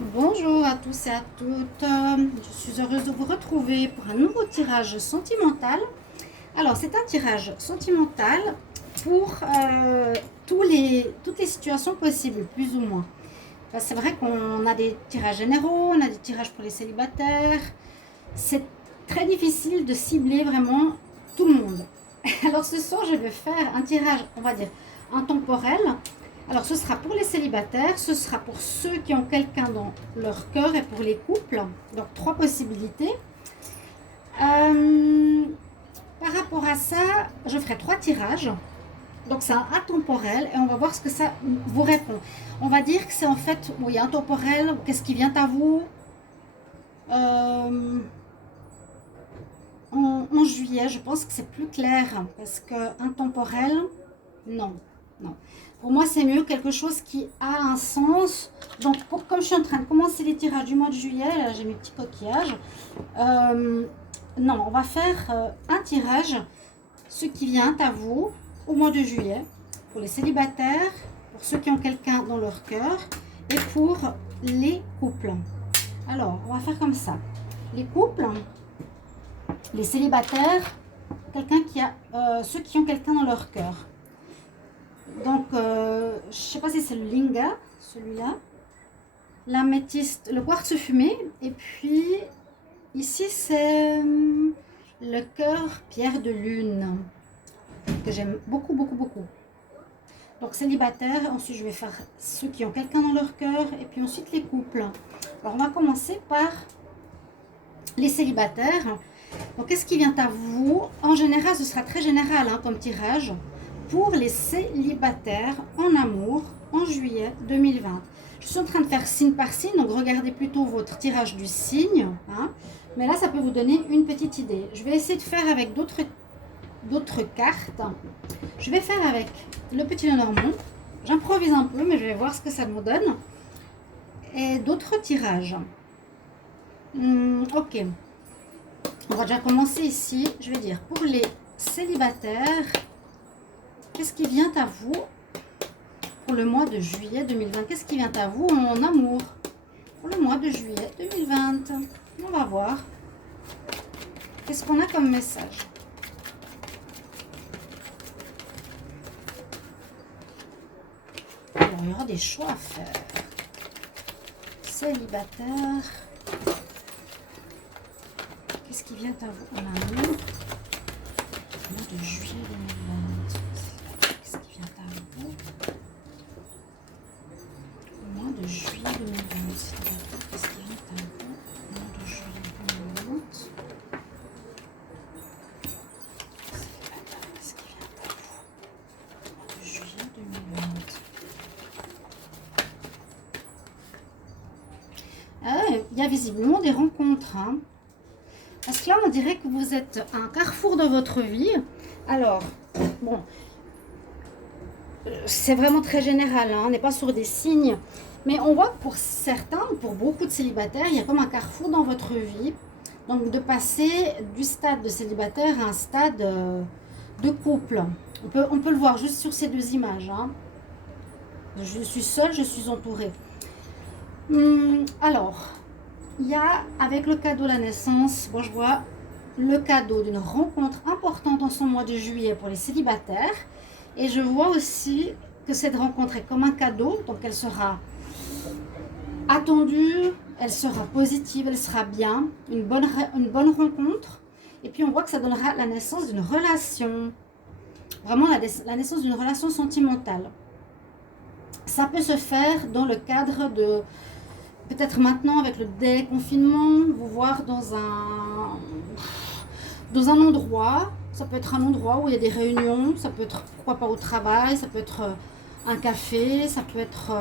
Bonjour à tous et à toutes, je suis heureuse de vous retrouver pour un nouveau tirage sentimental. Alors c'est un tirage sentimental pour toutes les situations possibles, plus ou moins. C'est vrai qu'on a des tirages généraux, on a des tirages pour les célibataires. C'est très difficile de cibler vraiment tout le monde. Alors ce soir je vais faire un tirage, on va dire, intemporel. Alors ce sera pour les célibataires, ce sera pour ceux qui ont quelqu'un dans leur cœur et pour les couples. Donc trois possibilités. Par rapport à ça, je ferai trois tirages. Donc c'est un intemporel et on va voir ce que ça vous répond. On va dire que c'est en fait, oui, intemporel, qu'est-ce qui vient à vous en juillet. Je pense que c'est plus clair parce que intemporel, non, non. Pour moi, c'est mieux quelque chose qui a un sens. Donc, comme je suis en train de commencer les tirages du mois de juillet, là, j'ai mes petits coquillages. Non, on va faire un tirage, ce qui vient à vous au mois de juillet, pour les célibataires, pour ceux qui ont quelqu'un dans leur cœur et pour les couples. Alors, on va faire comme ça. Les couples, les célibataires, ceux qui ont quelqu'un dans leur cœur. Donc, je ne sais pas si c'est le linga, celui-là, l'améthyste, le quartz fumé, et puis ici c'est le cœur pierre de lune, que j'aime beaucoup, beaucoup, beaucoup. Donc célibataire, ensuite je vais faire ceux qui ont quelqu'un dans leur cœur, et puis ensuite les couples. Alors on va commencer par les célibataires. Donc qu'est-ce qui vient à vous? En général, ce sera très général comme tirage. Pour les célibataires en amour en juillet 2020. Je suis en train de faire signe par signe, donc regardez plutôt votre tirage du signe. Mais là, ça peut vous donner une petite idée. Je vais essayer de faire avec d'autres cartes. Je vais faire avec le petit Lenormand. J'improvise un peu, mais je vais voir ce que ça me donne. Et d'autres tirages. Ok. On va déjà commencer ici. Je vais dire pour les célibataires... Qu'est-ce qui vient à vous pour le mois de juillet 2020? Qu'est-ce qui vient à vous en amour pour le mois de juillet 2020? On va voir. Qu'est-ce qu'on a comme message? Alors, il y aura des choix à faire. Célibataire. Qu'est-ce qui vient à vous en amour pour le mois de juillet 2020? De juillet 2020. Qu'est-ce qui vient à vous au mois de juillet 2020? Qu'est-ce qui vient à vous au mois de juillet 2020? Il y a visiblement des rencontres. Parce que là, on dirait que vous êtes à un carrefour de votre vie. Alors, bon, c'est vraiment très général. On n'est pas sur des signes. Mais on voit que pour certains, pour beaucoup de célibataires, il y a comme un carrefour dans votre vie. Donc de passer du stade de célibataire à un stade de couple. On peut le voir juste sur ces deux images. Je suis seule, je suis entourée. Alors, il y a avec le cadeau la naissance, moi je vois le cadeau d'une rencontre importante en ce mois de juillet pour les célibataires. Et je vois aussi que cette rencontre est comme un cadeau, donc elle sera attendue, elle sera positive, elle sera bien, une bonne rencontre. Et puis on voit que ça donnera la naissance d'une relation, vraiment la naissance d'une relation sentimentale. Ça peut se faire dans le cadre de, peut-être maintenant avec le déconfinement, vous voir dans un endroit. Ça peut être un endroit où il y a des réunions, ça peut être pourquoi pas au travail, ça peut être un café, ça peut être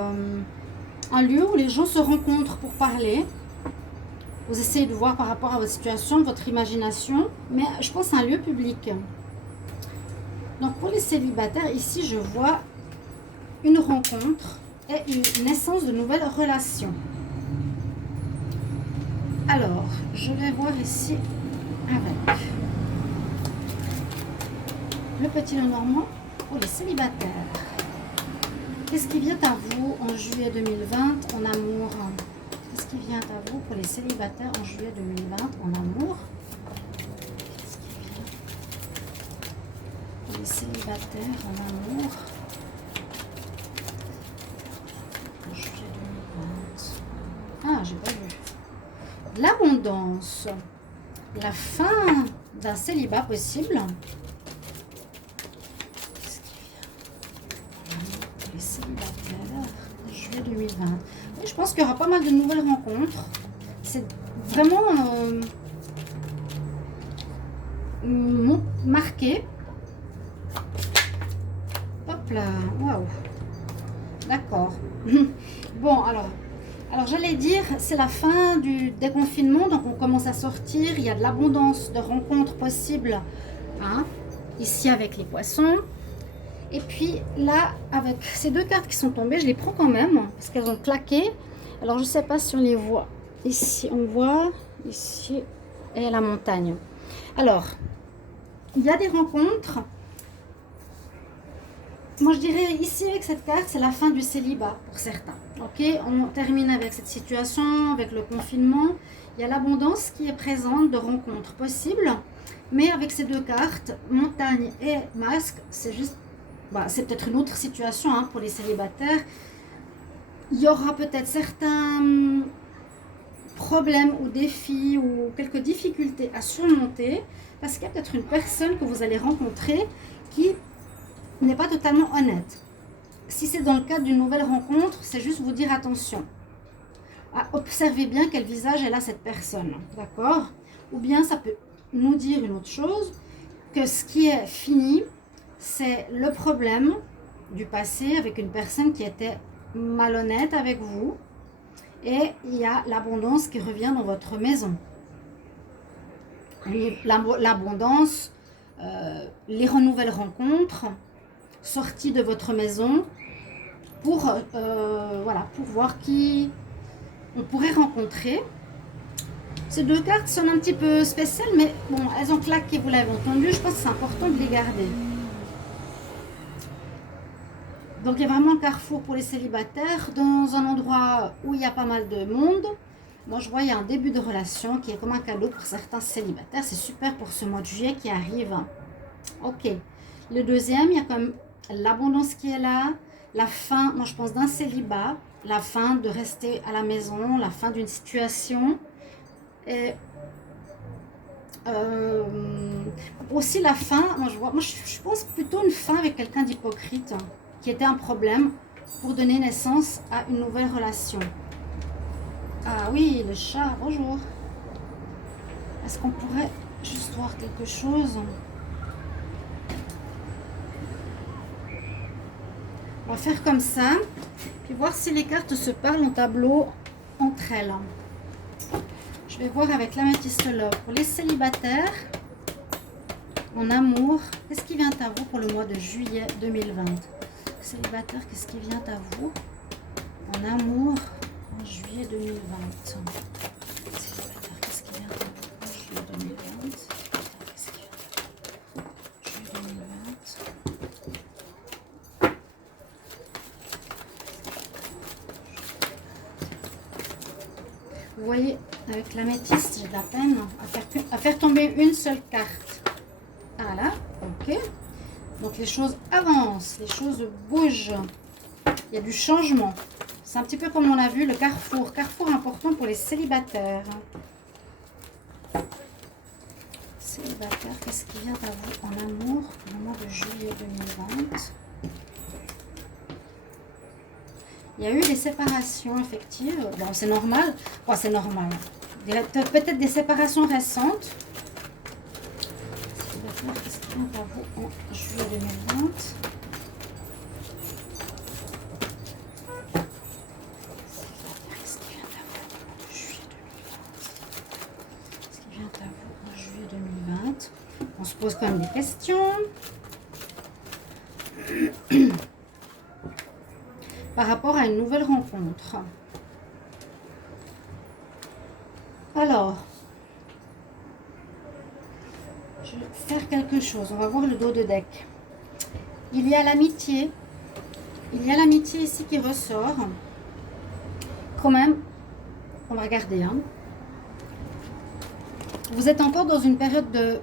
un lieu où les gens se rencontrent pour parler. Vous essayez de voir par rapport à votre situation, votre imagination, mais je pense à un lieu public. Donc pour les célibataires, ici je vois une rencontre et une naissance de nouvelles relations. Alors, je vais voir ici avec le petit Lenormand pour les célibataires. Qu'est-ce qui vient à vous en juillet 2020 en amour? qui vient à vous pour les célibataires en juillet 2020 en amour? Qu'est-ce qui vient pour les célibataires en amour en juillet 2020? Ah, j'ai pas vu. L'abondance. La fin d'un célibat possible. Qu'est-ce qui vient pour les célibataires en juillet 2020? Oui, je pense qu'il y aura pas mal de nouvelles rencontres. C'est vraiment marqué. Hop là, waouh. D'accord. Bon, alors j'allais dire, c'est la fin du déconfinement, donc on commence à sortir. Il y a de l'abondance de rencontres possibles, hein, ici avec les poissons. Et puis là, avec ces deux cartes qui sont tombées, je les prends quand même parce qu'elles ont claqué. Alors je ne sais pas si on les voit. Ici, on voit ici et la montagne. Alors, il y a des rencontres. Moi, je dirais ici avec cette carte, c'est la fin du célibat pour certains. Ok, on termine avec cette situation, avec le confinement. Il y a l'abondance qui est présente de rencontres possibles. Mais avec ces deux cartes, montagne et masque, c'est juste... c'est peut-être une autre situation hein, pour les célibataires. Il y aura peut-être certains problèmes ou défis ou quelques difficultés à surmonter parce qu'il y a peut-être une personne que vous allez rencontrer qui n'est pas totalement honnête. Si c'est dans le cadre d'une nouvelle rencontre, c'est juste vous dire attention. Observez bien quel visage elle a cette personne, d'accord? Ou bien ça peut nous dire une autre chose, que ce qui est fini, c'est le problème du passé avec une personne qui était malhonnête avec vous et il y a l'abondance qui revient dans votre maison. L'abondance, les nouvelles rencontres, sorties de votre maison pour, pour voir qui on pourrait rencontrer. Ces deux cartes sont un petit peu spéciales, mais bon, elles ont claqué, vous l'avez entendu, je pense que c'est important de les garder. Donc il y a vraiment un carrefour pour les célibataires, dans un endroit où il y a pas mal de monde. Moi je vois il y a un début de relation qui est comme un cadeau pour certains célibataires. C'est super pour ce mois de juillet qui arrive. Ok. Le deuxième, il y a comme l'abondance qui est là, la fin, moi je pense d'un célibat, la fin de rester à la maison, la fin d'une situation. Et aussi la fin, moi je pense plutôt une fin avec quelqu'un d'hypocrite qui était un problème pour donner naissance à une nouvelle relation. Ah oui, le chat, bonjour. Est-ce qu'on pourrait juste voir quelque chose? On va faire comme ça, puis voir si les cartes se parlent en tableau entre elles. Je vais voir avec l'améthyste Love pour les célibataires en amour. Qu'est-ce qui vient à vous pour le mois de juillet 2020? Célibataire, qu'est-ce qui vient à vous en amour en juillet 2020? Célibataire, qu'est-ce qui vient à vous en juillet 2020? Qu'est-ce qui vient à vous en juillet 2020? Vous voyez, avec l'améthyste, j'ai de la peine à faire tomber une seule carte. Voilà, ok. Donc les choses avancent, les choses bougent. Il y a du changement. C'est un petit peu comme on a vu le carrefour. Carrefour important pour les célibataires. Célibataire, qu'est-ce qui vient à vous en amour au mois de juillet 2020? Il y a eu des séparations effectives. Bon, c'est normal. Bon, c'est normal. Peut-être des séparations récentes. Qu'est-ce qui vient à vous en juillet 2020? Qu'est-ce qui vient à vous en juillet 2020? Qu'est-ce qui vient à vous en juillet 2020? On se pose quand même des questions. Par rapport à une nouvelle rencontre. Alors, je vais faire quelque chose. On va voir le dos de deck. Il y a l'amitié. Il y a l'amitié ici qui ressort. Quand même, on va regarder. Hein. Vous êtes encore dans une période de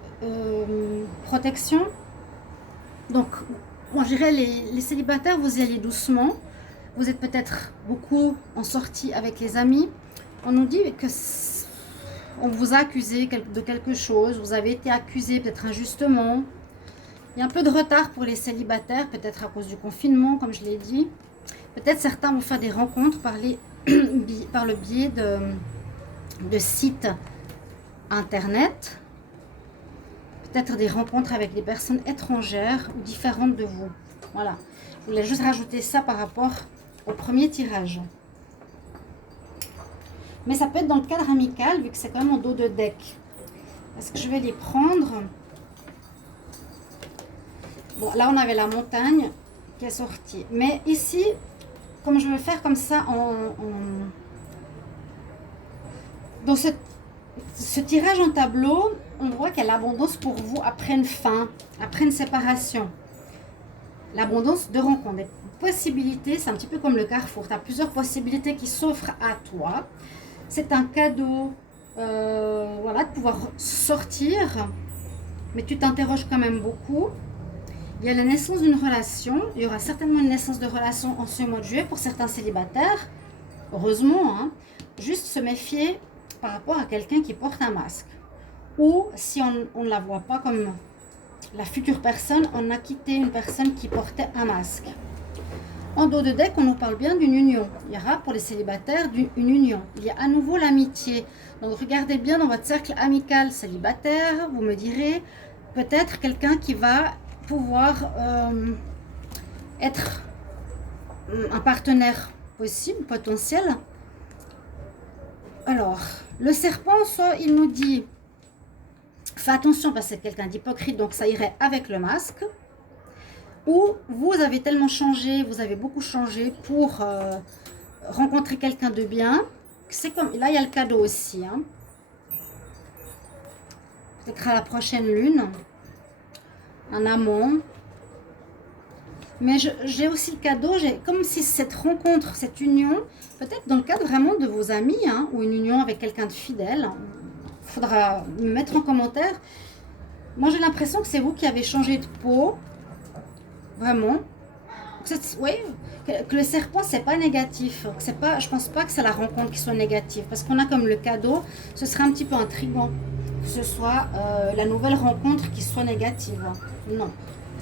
protection. Donc, moi, je dirais, les célibataires, vous y allez doucement. Vous êtes peut-être beaucoup en sortie avec les amis. On nous dit que on vous a accusé de quelque chose. Vous avez été accusé peut-être injustement. Il y a un peu de retard pour les célibataires, peut-être à cause du confinement, comme je l'ai dit. Peut-être certains vont faire des rencontres par le biais de sites internet. Peut-être des rencontres avec des personnes étrangères ou différentes de vous. Voilà. Je voulais juste rajouter ça par rapport au premier tirage. Mais ça peut être dans le cadre amical, vu que c'est quand même en dos de deck. Est-ce que je vais les prendre? Bon, là, on avait la montagne qui est sortie. Mais ici, comme je vais faire comme ça, dans ce tirage en tableau, on voit qu'il y a l'abondance pour vous après une fin, après une séparation. L'abondance de rencontres, des possibilités, c'est un petit peu comme le carrefour. Tu as plusieurs possibilités qui s'offrent à toi. C'est un cadeau, voilà, de pouvoir sortir, mais tu t'interroges quand même beaucoup. Il y a la naissance d'une relation. Il y aura certainement une naissance de relation en ce mois de juillet pour certains célibataires. Heureusement, hein. Juste se méfier par rapport à quelqu'un qui porte un masque. Ou si on ne la voit pas comme la future personne, on a quitté une personne qui portait un masque. En dos de deck, on nous parle bien d'une union. Il y aura pour les célibataires une union. Il y a à nouveau l'amitié. Donc regardez bien dans votre cercle amical célibataire, vous me direz peut-être quelqu'un qui va pouvoir être un partenaire possible, potentiel. Alors, le serpent, soit il nous dit, fais attention parce que c'est quelqu'un d'hypocrite, donc ça irait avec le masque. Ou vous avez tellement changé, vous avez beaucoup changé pour rencontrer quelqu'un de bien. C'est comme, là il y a le cadeau aussi. Hein. Peut-être à la prochaine lune. Un amant. Mais j'ai aussi le cadeau, comme si cette rencontre, cette union, peut-être dans le cadre vraiment de vos amis, hein, ou une union avec quelqu'un de fidèle, il faudra me mettre en commentaire. Moi j'ai l'impression que c'est vous qui avez changé de peau, vraiment. Oui, que le serpent c'est pas négatif, je pense pas que c'est la rencontre qui soit négative, parce qu'on a comme le cadeau, ce serait un petit peu intriguant que ce soit la nouvelle rencontre qui soit négative. Non,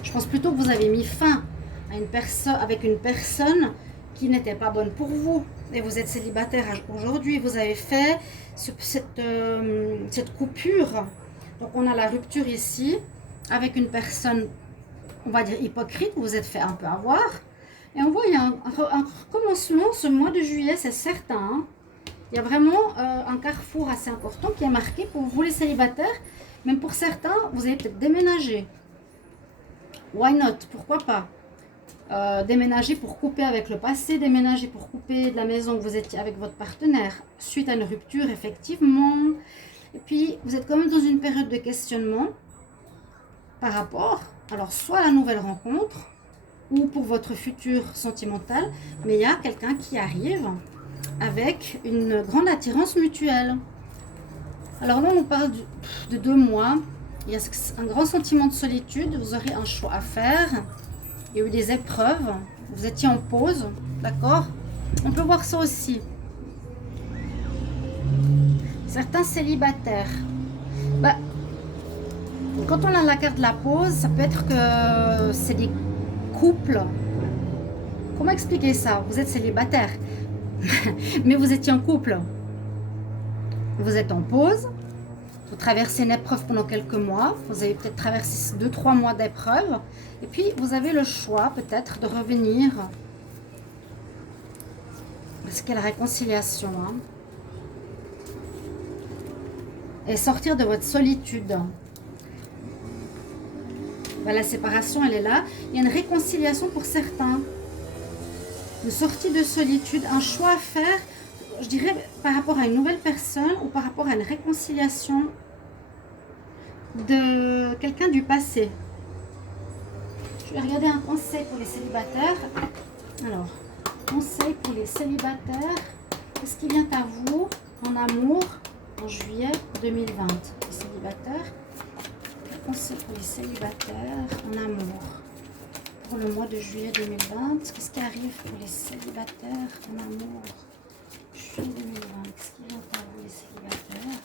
je pense plutôt que vous avez mis fin à avec une personne qui n'était pas bonne pour vous. Et vous êtes célibataire aujourd'hui, vous avez fait cette coupure. Donc on a la rupture ici avec une personne, on va dire hypocrite, vous vous êtes fait un peu avoir. Et on voit il y a un recommencement ce mois de juillet, c'est certain. Hein. Il y a vraiment un carrefour assez important qui est marqué pour vous les célibataires. Même pour certains, vous allez peut-être déménager. Why not? Pourquoi pas? Déménager pour couper avec le passé, déménager pour couper de la maison où vous étiez avec votre partenaire suite à une rupture, effectivement. Et puis, vous êtes quand même dans une période de questionnement par rapport, alors soit à la nouvelle rencontre ou pour votre futur sentimental, mais il y a quelqu'un qui arrive avec une grande attirance mutuelle. Alors là, on nous parle de 2 mois. Il y a un grand sentiment de solitude, vous aurez un choix à faire. Il y a eu des épreuves, vous étiez en pause, d'accord? On peut voir ça aussi. Certains célibataires. Quand on a la carte de la pause, ça peut être que c'est des couples. Comment expliquer ça? Vous êtes célibataire, mais vous étiez en couple. Vous êtes en pause. Vous traversez une épreuve pendant quelques mois. Vous avez peut-être traversé 2-3 mois d'épreuve. Et puis, vous avez le choix peut-être de revenir. Parce qu'il y a la réconciliation. Hein. Et sortir de votre solitude. Ben, la séparation, elle est là. Il y a une réconciliation pour certains. Une sortie de solitude, un choix à faire. Je dirais par rapport à une nouvelle personne ou par rapport à une réconciliation de quelqu'un du passé. Je vais regarder un conseil pour les célibataires. Alors, conseil pour les célibataires. Qu'est-ce qui vient à vous? en amour en juillet 2020. Les célibataires. Quel conseil pour les célibataires en amour pour le mois de juillet 2020? Qu'est-ce qui arrive pour les célibataires en amour juillet 2020? Qu'est-ce qui vient pour vous les célibataires?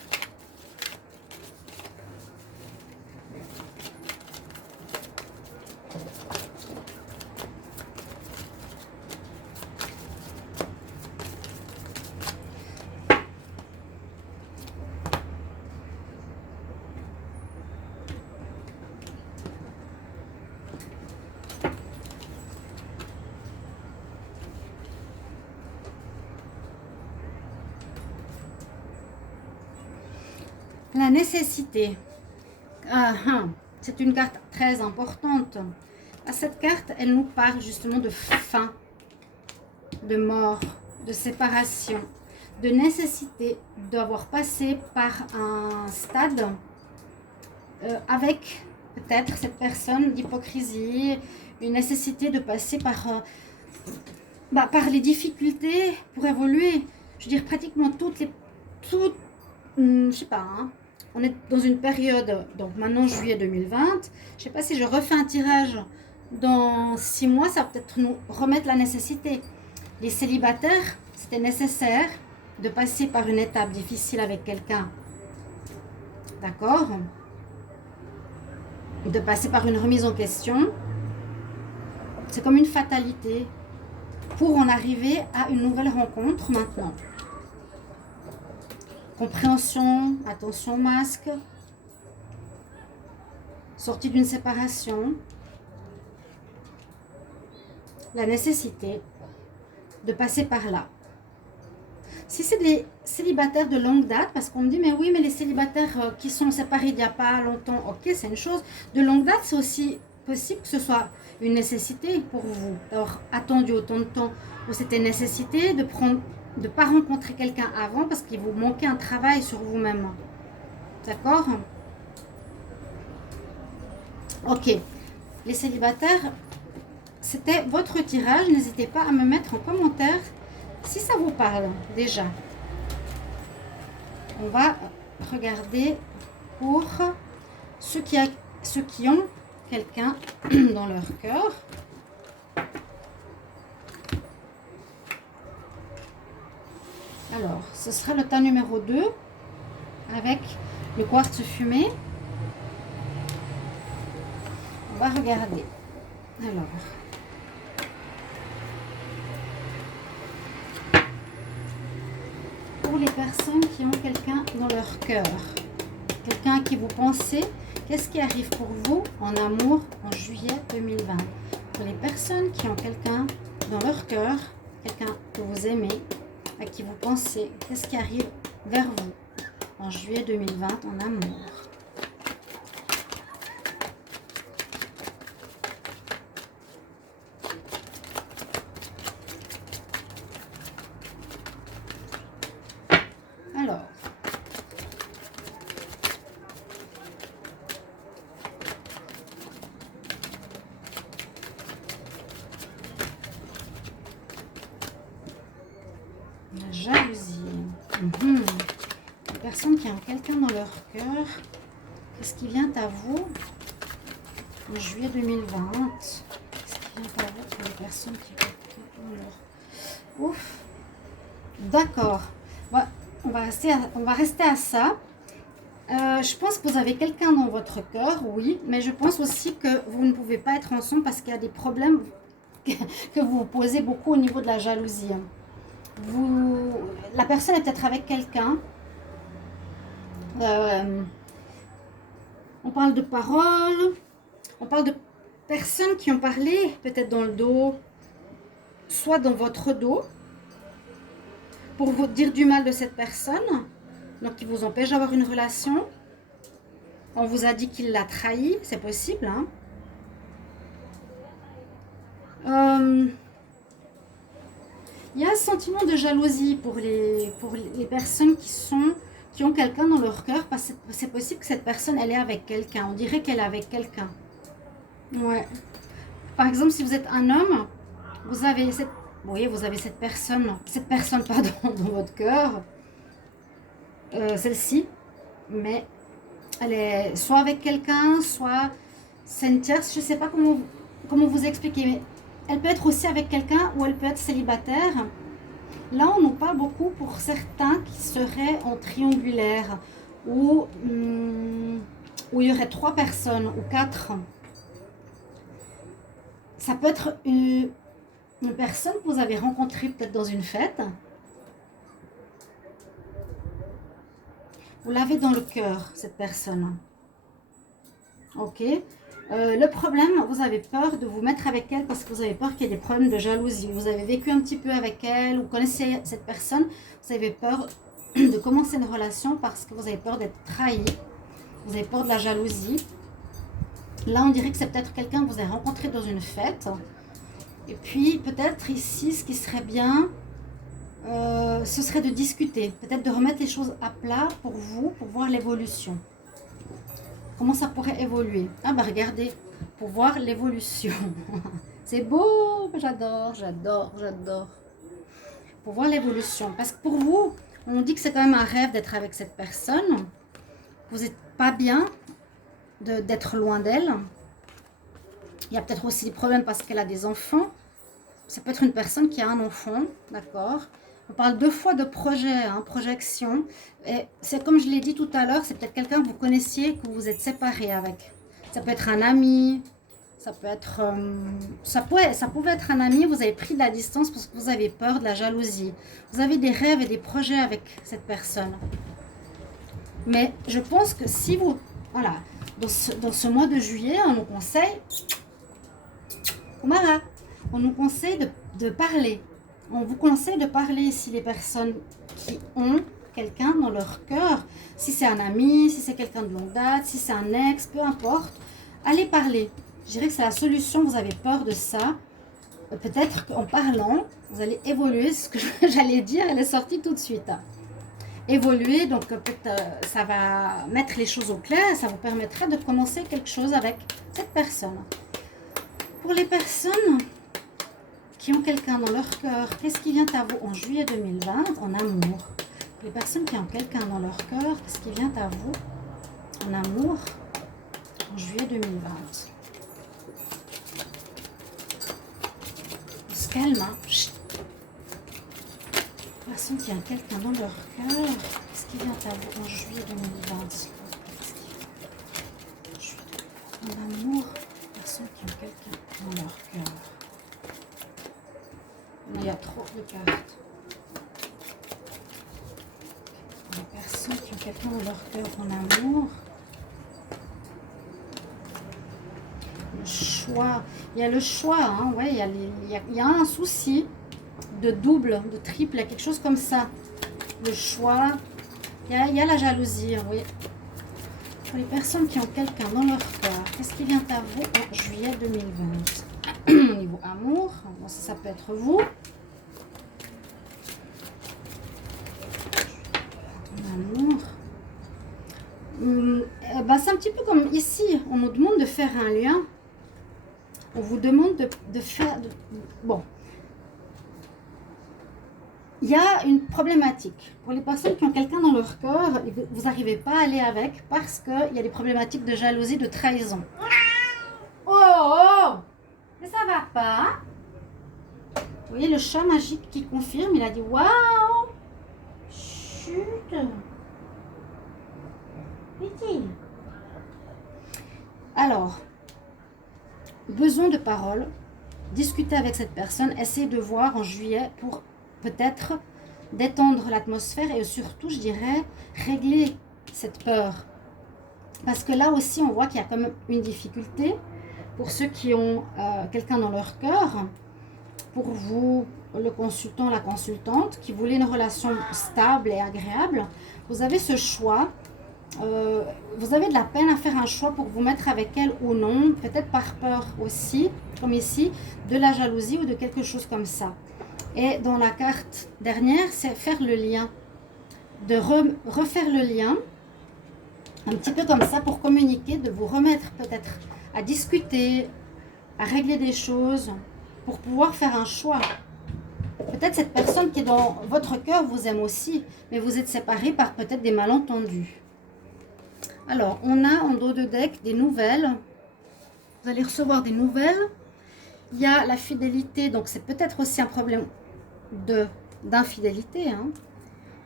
La nécessité. C'est une carte très importante. Cette carte, elle nous parle justement de fin, de mort, de séparation, de nécessité d'avoir passé par un stade avec peut-être cette personne d'hypocrisie, une nécessité de passer par les difficultés pour évoluer. Je veux dire, pratiquement je sais pas, hein. On est dans une période, donc maintenant juillet 2020, je sais pas si je refais un tirage dans 6 mois, ça va peut-être nous remettre la nécessité. Les célibataires, c'était nécessaire de passer par une étape difficile avec quelqu'un, d'accord? De passer par une remise en question, c'est comme une fatalité pour en arriver à une nouvelle rencontre maintenant. Compréhension, attention au masque, sortie d'une séparation, la nécessité de passer par là. Si c'est des célibataires de longue date, parce qu'on me dit, mais oui, mais les célibataires qui sont séparés il n'y a pas longtemps, ok, c'est une chose. De longue date, c'est aussi possible que ce soit une nécessité pour vous, d'avoir attendu autant de temps, ou c'était une nécessité de ne pas rencontrer quelqu'un avant parce qu'il vous manquait un travail sur vous-même. D'accord? Ok. Les célibataires, c'était votre tirage. N'hésitez pas à me mettre en commentaire si ça vous parle déjà. On va regarder pour ceux qui ont quelqu'un dans leur cœur. Alors, ce sera le tas numéro 2 avec le quartz fumé. On va regarder. Alors, pour les personnes qui ont quelqu'un dans leur cœur, quelqu'un à qui vous pensez, qu'est-ce qui arrive pour vous en amour en juillet 2020? Pour les personnes qui ont quelqu'un dans leur cœur, quelqu'un que vous aimez, à qui vous pensez, qu'est-ce qui arrive vers vous en juillet 2020 en amour? Alors, la jalousie. Les personnes qui ont quelqu'un dans leur cœur, qu'est-ce qui vient à vous en juillet 2020? Qu'est-ce qui vient à vous pour les personnes qui ont quelqu'un dans leur... Ouf. D'accord. On va rester à ça. Je pense que vous avez quelqu'un dans votre cœur, oui, mais je pense aussi que vous ne pouvez pas être ensemble parce qu'il y a des problèmes que vous vous posez beaucoup au niveau de la jalousie. La personne est peut-être avec quelqu'un. On parle de paroles, on parle de personnes qui ont parlé peut-être dans le dos, soit dans votre dos, pour vous dire du mal de cette personne, donc qui vous empêche d'avoir une relation. On vous a dit qu'il l'a trahi, c'est possible. Il y a un sentiment de jalousie pour les personnes qui ont quelqu'un dans leur cœur, parce que c'est possible que cette personne, elle est avec quelqu'un. On dirait qu'elle est avec quelqu'un. Ouais. Par exemple, si vous êtes un homme, vous avez cette personne, pardon, dans votre cœur. celle-ci, mais elle est soit avec quelqu'un, soit c'est une tierce, je ne sais pas comment vous expliquer, mais elle peut être aussi avec quelqu'un ou elle peut être célibataire. Là, on nous parle beaucoup pour certains qui seraient en triangulaire, où il y aurait 3 personnes ou 4. Ça peut être une personne que vous avez rencontrée peut-être dans une fête. Vous l'avez dans le cœur, cette personne. Ok. Le problème, vous avez peur de vous mettre avec elle parce que vous avez peur qu'il y ait des problèmes de jalousie. Vous avez vécu un petit peu avec elle, vous connaissez cette personne, vous avez peur de commencer une relation parce que vous avez peur d'être trahi, vous avez peur de la jalousie. Là, on dirait que c'est peut-être quelqu'un que vous avez rencontré dans une fête. Et puis, peut-être ici, ce qui serait bien, ce serait de discuter, peut-être de remettre les choses à plat pour vous, pour voir l'évolution. Comment ça pourrait évoluer? Ah bah regardez, pour voir l'évolution. C'est beau, j'adore, j'adore, j'adore. Pour voir l'évolution. Parce que pour vous, on dit que c'est quand même un rêve d'être avec cette personne. Vous n'êtes pas bien d'être loin d'elle. Il y a peut-être aussi des problèmes parce qu'elle a des enfants. Ça peut être une personne qui a un enfant, d'accord? On parle 2 fois de projet, projection. Et c'est comme je l'ai dit tout à l'heure, c'est peut-être quelqu'un que vous connaissiez, que vous vous êtes séparé avec. Ça peut être un ami, ça peut être... ça pouvait être un ami, vous avez pris de la distance parce que vous avez peur de la jalousie. Vous avez des rêves et des projets avec cette personne. Mais je pense que si vous... Voilà, dans ce mois de juillet, on nous conseille... Omara, on nous conseille de parler. On vous conseille de parler ici les personnes qui ont quelqu'un dans leur cœur. Si c'est un ami, si c'est quelqu'un de longue date, si c'est un ex, peu importe. Allez parler. Je dirais que c'est la solution. Vous avez peur de ça. Peut-être qu'en parlant, vous allez évoluer. Ce que j'allais dire, elle est sortie tout de suite. Évoluer, donc peut-être ça va mettre les choses au clair. Ça vous permettra de commencer quelque chose avec cette personne. Pour les personnes qui ont quelqu'un dans leur cœur, qu'est-ce qui vient à vous en juillet 2020 en amour? Les personnes qui ont quelqu'un dans leur cœur, qu'est-ce qui vient à vous en amour en juillet 2020? On se calme, hein? Chut. Les personnes qui ont quelqu'un dans leur cœur, qu'est-ce qui vient à vous en juillet 2020? En amour, les personnes qui ont quelqu'un dans leur cœur. Il y a trop de cartes. Les personnes qui ont quelqu'un dans leur cœur en amour. Le choix. Il y a le choix. Hein, ouais, il y a un souci de double, de triple, il y a quelque chose comme ça. Le choix. Il y a la jalousie. Oui. Pour les personnes qui ont quelqu'un dans leur cœur, qu'est-ce qui vient à vous en juillet 2020? Au niveau amour, bon, ça peut être vous. Amour. C'est un petit peu comme ici, on nous demande de faire un lien. On vous demande de faire... Bon. Il y a une problématique. Pour les personnes qui ont quelqu'un dans leur cœur, vous n'arrivez pas à aller avec parce qu'il y a des problématiques de jalousie, de trahison. Oh! Mais ça va pas. Vous voyez le chat magique qui confirme, il a dit waouh! Chut! Petit. Alors, besoin de parole, discuter avec cette personne, essayer de voir en juillet pour peut-être détendre l'atmosphère et surtout, je dirais, régler cette peur. Parce que là aussi, on voit qu'il y a quand même une difficulté pour ceux qui ont quelqu'un dans leur cœur. Pour vous, le consultant, la consultante, qui voulait une relation stable et agréable, vous avez ce choix. Vous avez de la peine à faire un choix pour vous mettre avec elle ou non, peut-être par peur aussi, comme ici, de la jalousie ou de quelque chose comme ça. Et dans la carte dernière, c'est faire le lien, de refaire le lien, un petit peu comme ça pour communiquer, de vous remettre peut-être à discuter, à régler des choses, pour pouvoir faire un choix. Peut-être cette personne qui est dans votre cœur vous aime aussi, mais vous êtes séparés par peut-être des malentendus. Alors, on a en dos de deck des nouvelles. Vous allez recevoir des nouvelles. Il y a la fidélité, donc c'est peut-être aussi un problème d'infidélité. Hein.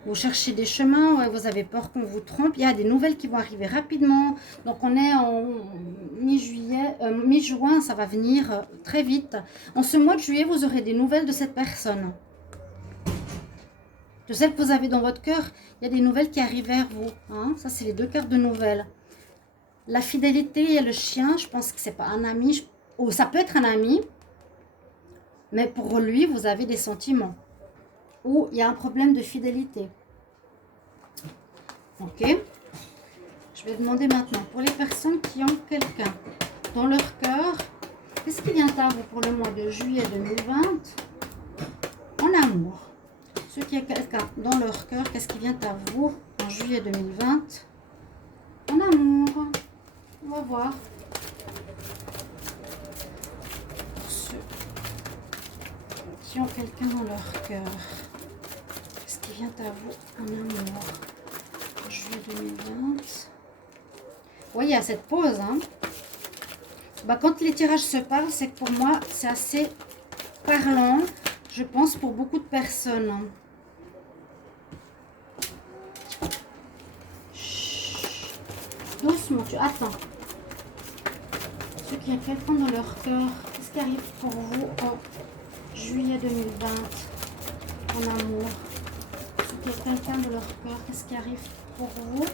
Vous cherchez des chemins, ouais, vous avez peur qu'on vous trompe. Il y a des nouvelles qui vont arriver rapidement. Donc on est en mi-juillet, mi-juin, ça va venir très vite. En ce mois de juillet, vous aurez des nouvelles de cette personne. De celle que vous avez dans votre cœur, il y a des nouvelles qui arrivent vers vous. Hein. Ça, c'est les deux cartes de nouvelles. La fidélité et le chien, je pense que c'est pas un ami, ou ça peut être un ami, mais pour lui, vous avez des sentiments. Ou il y a un problème de fidélité. Ok. Je vais demander maintenant, pour les personnes qui ont quelqu'un dans leur cœur, qu'est-ce qui vient à vous pour le mois de juillet 2020 en amour? Ceux qui ont quelqu'un dans leur cœur, qu'est-ce qui vient à vous en juillet 2020 en amour? On va voir. Pour ceux qui ont quelqu'un dans leur cœur, qu'est-ce qui vient à vous en amour en juillet 2020? Oui, il y a cette pause. Hein. Bah, quand les tirages se parlent, c'est que pour moi, c'est assez parlant, je pense, pour beaucoup de personnes. Chut. Doucement, tu attends. Ceux qui ont quelqu'un dans leur cœur, qu'est-ce qui arrive pour vous en juillet 2020 en amour? Ceux qui ont quelqu'un dans leur cœur, qu'est-ce qui arrive pour vous?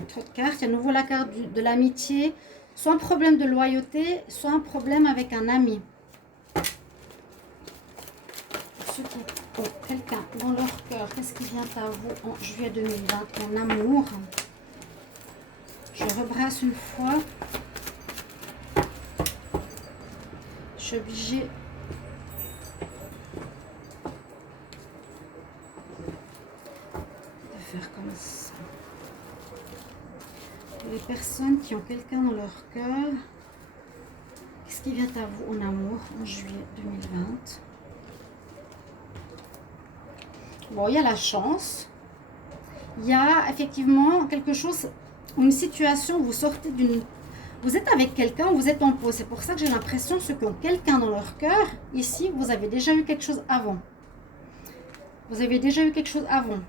Votre carte, il y a à nouveau la carte de l'amitié, soit un problème de loyauté, soit un problème avec un ami. Pour ceux qui ont quelqu'un dans leur cœur, qu'est-ce qui vient à vous en juillet 2020 en amour? Je rebrasse une fois. Je suis obligée de faire comme ça. Les personnes qui ont quelqu'un dans leur cœur, qu'est-ce qui vient à vous en amour en juillet 2020? Bon, il y a la chance. Il y a effectivement quelque chose, une situation où vous sortez d'une... Vous êtes avec quelqu'un, vous êtes en pause. C'est pour ça que j'ai l'impression que ceux qui ont quelqu'un dans leur cœur, ici, vous avez déjà eu quelque chose avant. Vous avez déjà eu quelque chose avant.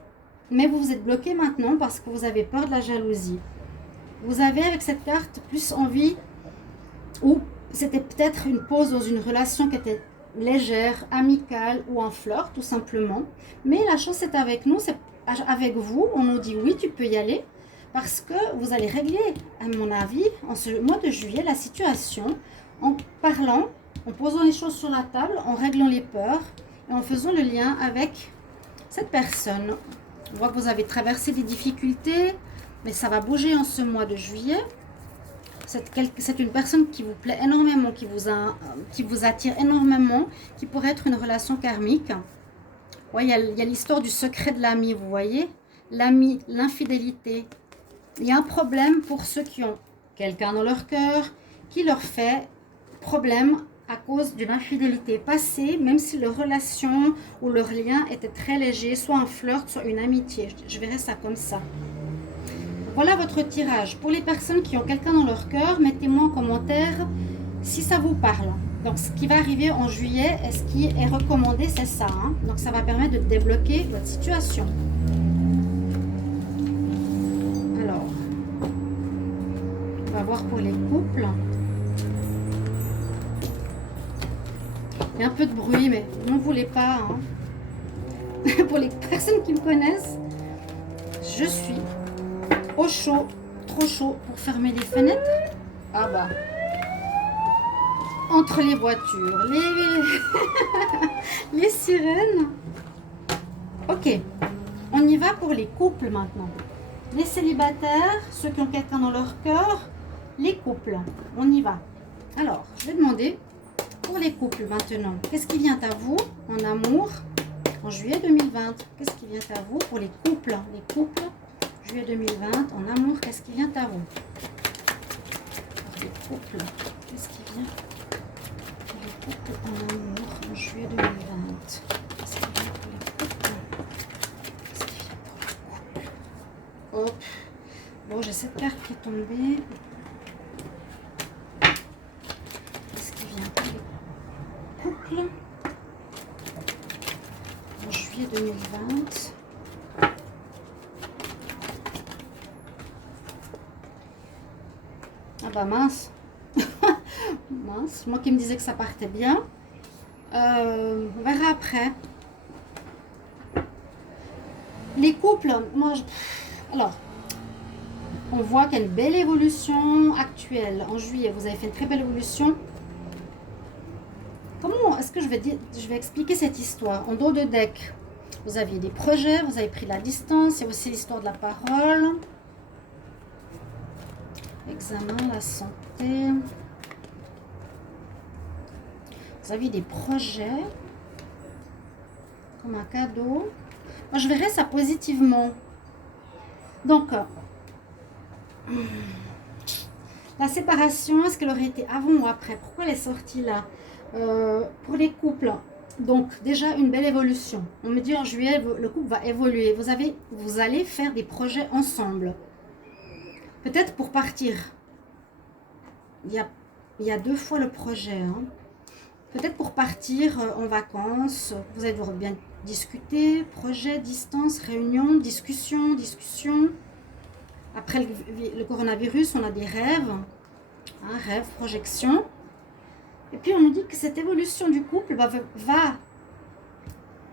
Mais vous vous êtes bloqué maintenant parce que vous avez peur de la jalousie. Vous avez avec cette carte plus envie, ou c'était peut-être une pause dans une relation qui était légère, amicale ou en flirt tout simplement. Mais la chose c'est avec nous, c'est avec vous, on nous dit oui tu peux y aller parce que vous allez régler à mon avis en ce mois de juillet la situation en parlant, en posant les choses sur la table, en réglant les peurs et en faisant le lien avec cette personne. On voit que vous avez traversé des difficultés, mais ça va bouger en ce mois de juillet. C'est une personne qui vous plaît énormément, qui vous attire énormément, qui pourrait être une relation karmique. Ouais, il y a l'histoire du secret de l'ami, vous voyez. L'ami, l'infidélité. Il y a un problème pour ceux qui ont quelqu'un dans leur cœur qui leur fait problème à cause d'une infidélité passée, même si leur relation ou leur lien était très léger, soit un flirt, soit une amitié. Je verrais ça comme ça. Voilà votre tirage. Pour les personnes qui ont quelqu'un dans leur cœur, mettez-moi en commentaire si ça vous parle. Donc, ce qui va arriver en juillet et ce qui est recommandé, c'est ça. Hein. Donc, ça va permettre de débloquer votre situation. Alors, on va voir pour les couples. Il y a un peu de bruit, mais n'en voulez pas. Hein. Pour les personnes qui me connaissent, je suis au chaud, trop chaud pour fermer les fenêtres. Ah bah, entre les voitures, les sirènes. Ok, on y va pour les couples maintenant. Les célibataires, ceux qui ont quelqu'un dans leur cœur, les couples, on y va. Alors, je vais demander pour les couples maintenant, qu'est-ce qui vient à vous en amour en juillet 2020? Qu'est-ce qui vient à vous pour les couples? Les couples, juillet 2020, en amour, qu'est-ce qui vient à vous? Pour les couples, qu'est-ce qui vient pour les Couple en amour en juillet 2020. Qu'est-ce qu'il y a pour les couples? Qu'est-ce qu'il y a pour les couples? Hop. Bon, j'ai cette carte qui est tombée. Qu'est-ce qui vient pour les couples en juillet 2020? Ah bah mince. Mince, moi qui me disais que ça partait bien. On verra après. Les couples, alors, on voit qu'il y a une belle évolution actuelle. En juillet, vous avez fait une très belle évolution. Comment est-ce que je vais expliquer cette histoire? En dos de deck, vous aviez des projets, vous avez pris la distance. Il y a aussi l'histoire de la parole. Examen, la santé. Vous avez des projets comme un cadeau. Moi, je verrais ça positivement. Donc, la séparation, est-ce qu'elle aurait été avant ou après? Pourquoi elle est sortie là? Pour les couples, donc déjà une belle évolution. On me dit en juillet, le couple va évoluer. Vous allez faire des projets ensemble. Peut-être pour partir. Il y a 2 fois le projet. Hein. Peut-être pour partir en vacances. Vous allez devoir bien discuter. Projet, distance, réunion, discussion. Après le coronavirus, on a des rêves. Hein, rêve, projection. Et puis on nous dit que cette évolution du couple va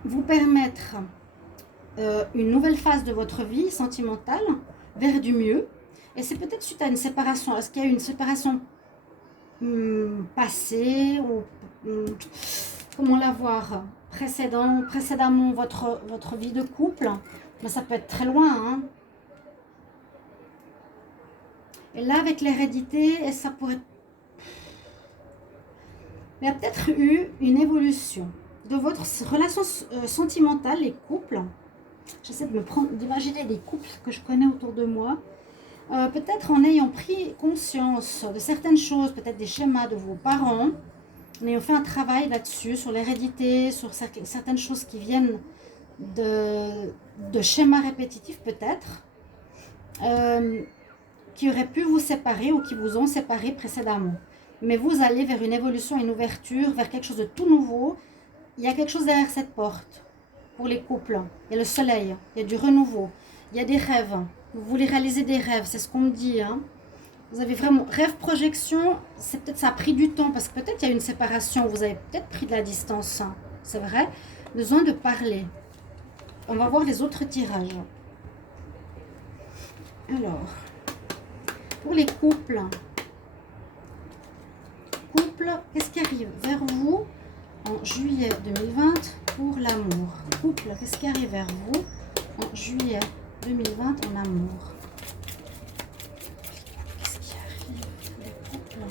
vous permettre une nouvelle phase de votre vie sentimentale vers du mieux. Et c'est peut-être suite à une séparation. Est-ce qu'il y a eu une séparation passée ou comment la voir précédemment votre vie de couple? Mais ça peut être très loin. Hein. Et là, avec l'hérédité, et ça pourrait... Il y a peut-être eu une évolution de votre relation sentimentale, les couples. J'essaie d'imaginer des couples que je connais autour de moi. Peut-être en ayant pris conscience de certaines choses, peut-être des schémas de vos parents, en ayant fait un travail là-dessus, sur l'hérédité, sur certaines choses qui viennent de schémas répétitifs peut-être, qui auraient pu vous séparer ou qui vous ont séparé précédemment. Mais vous allez vers une évolution, une ouverture, vers quelque chose de tout nouveau. Il y a quelque chose derrière cette porte pour les couples. Il y a le soleil, il y a du renouveau, il y a des rêves. Vous voulez réaliser des rêves, c'est ce qu'on me dit. Hein. Vous avez vraiment rêve, projection, c'est peut-être ça a pris du temps parce que peut-être il y a une séparation, vous avez peut-être pris de la distance. Hein. C'est vrai, besoin de parler. On va voir les autres tirages. Alors, pour les couples, qu'est-ce qui arrive vers vous en juillet 2020 pour l'amour? Couple, qu'est-ce qui arrive vers vous en juillet 2020 en amour? Qu'est-ce qui arrive pour les couples?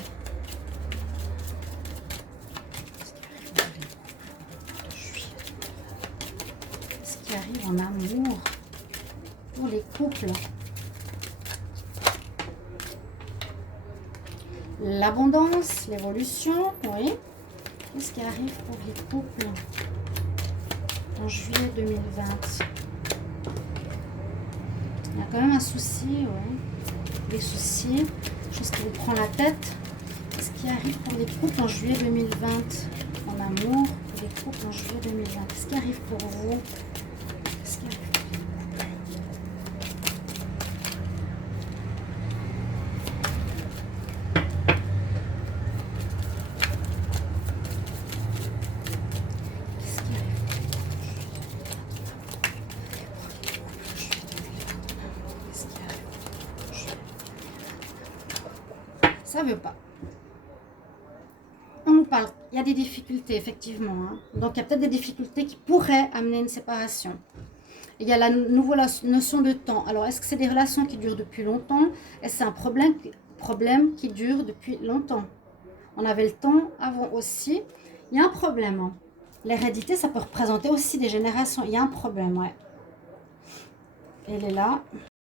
Qu'est-ce qui arrive en amour pour les couples? L'abondance, l'évolution, oui. Qu'est-ce qui arrive pour les couples en juillet 2020? Il y a quand même un souci, oui. Des soucis, chose qui vous prend la tête. Qu'est-ce qui arrive pour les couples en juillet 2020 en amour? Pour les couples en juillet 2020. Qu'est-ce qui arrive pour vous? Qu'est-ce qui arrive? Ça veut pas. On nous parle, il y a des difficultés effectivement. Hein. Donc il y a peut-être des difficultés qui pourraient amener une séparation. Il y a la nouvelle notion de temps. Alors est-ce que c'est des relations qui durent depuis longtemps? Est-ce que c'est un problème qui dure depuis longtemps? On avait le temps avant aussi. Il y a un problème. Hein. L'hérédité, ça peut représenter aussi des générations. Il y a un problème, ouais. Elle est là.